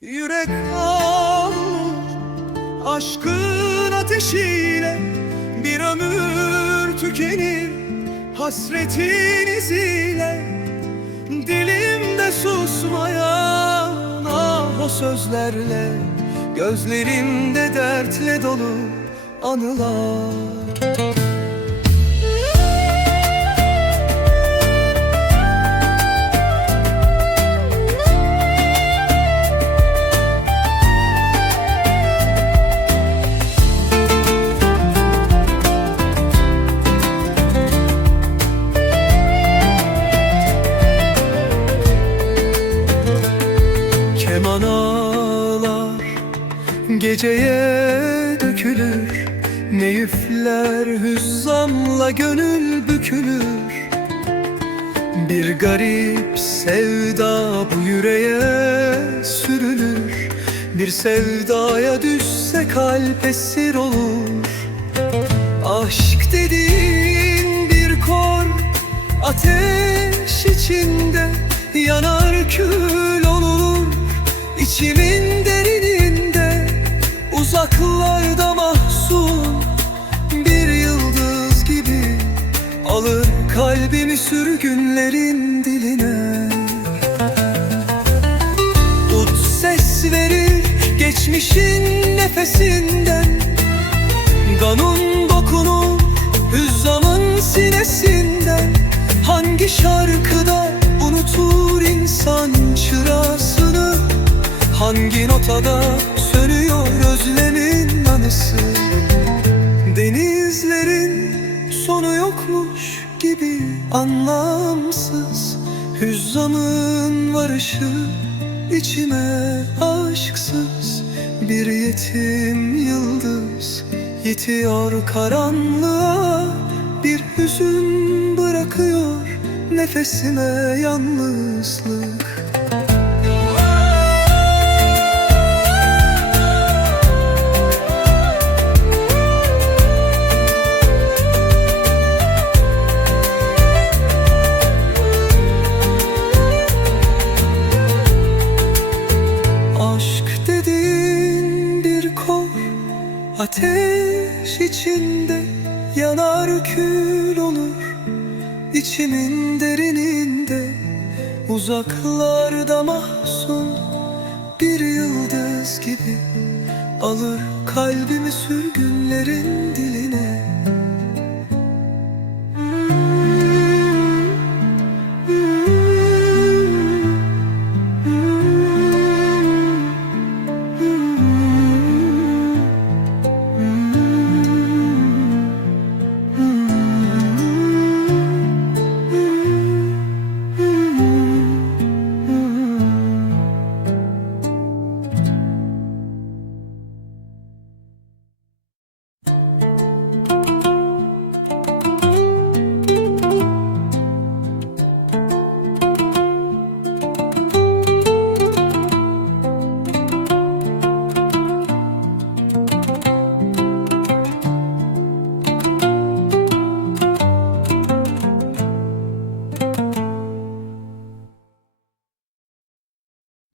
Yürek kavrulur aşkın ateşiyle Bir ömür tükenir hasretin iziyle. Dilimde susmayan ah o sözlerle Gözlerimde dertle dolu anılar Geceye dökülür. Ne üfler hüzzamla gönül bükülür. Bir garip sevda bu yüreğe sürülür. Bir sevdaya düşse kalp esir olur. Aşk dediğin bir kor Ateş içinde yanar kül olur derininde uzaklarda mahzun Bir yıldız gibi alır kalbimi sürgünlerin diline. Ut ses verir geçmişin nefesinden Ganun dokunur hüzzamın sinesinden. Hangi şarkıda unutur insan Hangi notada sönüyor özlemin anısı? Denizlerin sonu yokmuş gibi anlamsız. Hüzzamın varışı içime aşksız. Bir yetim yıldız yitiyor karanlığa. Bir hüzün bırakıyor nefesime yalnızlık Ateş içinde yanar kül olur. İçimin derininde Uzaklarda mahzun Bir yıldız gibi Alır kalbimi sürgünlerin dili